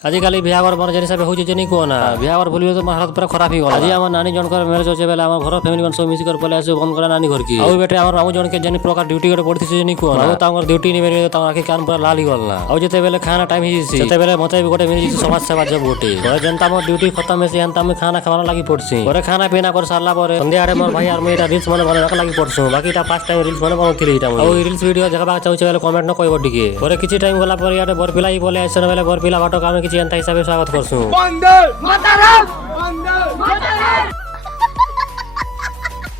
आजिकाली बिहावर मन जिन सब होचे जनी को ना बिहावर बोलियो तो हालत पूरा खराब ही गला आज हमर नानी जन कर मैरिज होचे बेला हमर घर फैमिली मन सब मिसी कर पले आसे फोन करा नानी घर की आउ बेटे हमर रामू जन के जनी प्रकार ड्यूटी करे पड़थि जनी को ना तांगर ड्यूटी नि बेले तांगर आखि कान पूरा लाल ही गलना आउ जते बेले खाना टाइम ही सी जते बेले मते गोटे मिली समाज सेवा जब गोटे और जनता मोर ड्यूटी खत्म से हन तामे खाना खाना लागी पड़सी और खाना पीना कर सारला पर संध्या आड़े मोर भाई आर मेरा रील्स मन बना लागी पड़सु बाकी ता फर्स्ट टाइम रील्स मन बनथिली इटा आउ रील्स वीडियो देखबा चाहू बेले कमेंट न कहबो टिके और किछि टाइम गला पर याडे बरपिला ही बोले ऐसे बेले बरपिला बाटो काम किछि अंता हिसाब स्वागत करसु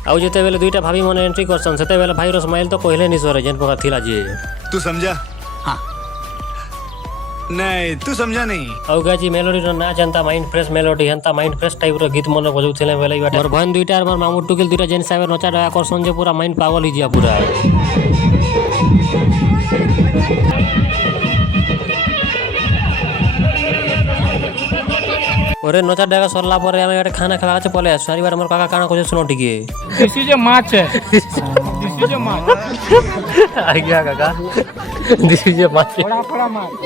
आउ जते बेले दुईटा भाभी मन एंट्री करसन सेते बेले भाई रो स्माइल तो कहले नि सरे जेन प्रकार थिला जे तू समझा? हाँ नहीं तू समझा नहीं। आउ गाजी मेलोडी रो ना जनता माइंड फ्रेश मेलोडी हंता माइंड फ्रेश टाइप रो गीत मन बजौ थिले बेले बाटे और बहन दुईटा और मामू टुकिल दुईटा जेन साबर नचा डा आकर्षण जे पूरा माइंड पागल ही जिया पूरा ओरे नचा डागा सरला परे हम एटे खाना खावा छ पले सारी बार हमर काका काना को सुनो टिके दिस इज अ मैच है दिस इज अ मैच आ गया काका दिस इज अ मैच बड़ा मैच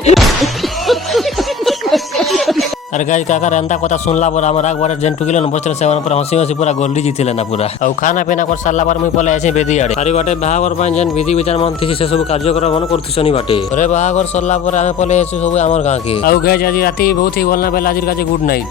अरे गाइस काका रंता कथा सुनला पर हमर आग बारे जेन टुकिलो न बचल सेवन पर हंसी हंसी पूरा गोल्डी जीतिले ना पूरा आ खाना पीना कर सारला पर मुई पले ऐसे बेदी आड़े सारी बाटे बाहागर पा जेन विधि विचार मन थिसी से सब कार्यक्रम मन करथिसनी बाटे अरे बाहागर सरला पर हम पले सब हमर गां के आ गाइस आज राती बहुत ही बोलना बेला आज का गुड नाइट।